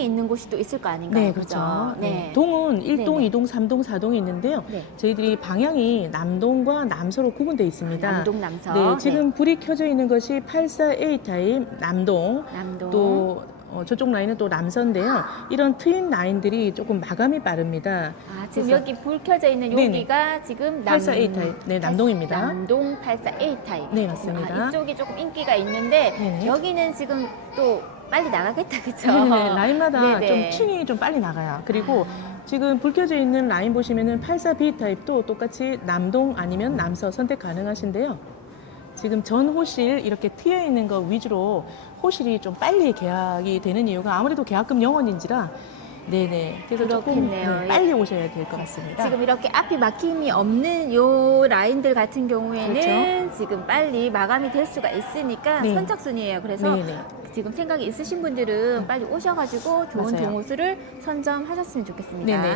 인기 있는 곳이 또 있을 거 아닌가요? 네, 그렇죠. 네. 네. 동은 1동, 네 네. 2동, 3동, 4동이 있는데요. 네. 저희들이 방향이 남동과 남서로 구분되어 있습니다. 남동 남서. 네, 지금 불이 켜져 있는 것이 84A 타입 남동, 네. 남동. 또 어, 저쪽 라인은 또 남서인데요. 이런 트윈 라인들이 조금 마감이 빠릅니다. 아, 지금 그래서- 여기 불 켜져 있는 네네. 여기가 지금 남, 84A 타입. 네, 남동입니다. 남동 84A 타입. 네, 맞습니다. 아, 이쪽이 조금 인기가 있는데 네네. 여기는 지금 또 빨리 나가겠다, 그렇죠? 네네, 라인마다 네네. 좀 층이 좀 빨리 나가요. 그리고 아, 지금 불 켜져 있는 라인 보시면은 84B 타입도 똑같이 남동 아니면 남서 선택 가능하신데요. 지금 전 호실 이렇게 트여 있는 거 위주로 호실이 좀 빨리 계약이 되는 이유가 아무래도 계약금 영원인지라 네네 그래서 조금. 네, 빨리 오셔야 될 것 같습니다. 지금 이렇게 앞이 막힘이 없는 요 라인들 같은 경우에는 그렇죠. 지금 빨리 마감이 될 수가 있으니까 네. 선착순이에요. 그래서 네네 지금 생각이 있으신 분들은 빨리 오셔가지고 좋은 맞아요. 동호수를 선점하셨으면 좋겠습니다. 네네.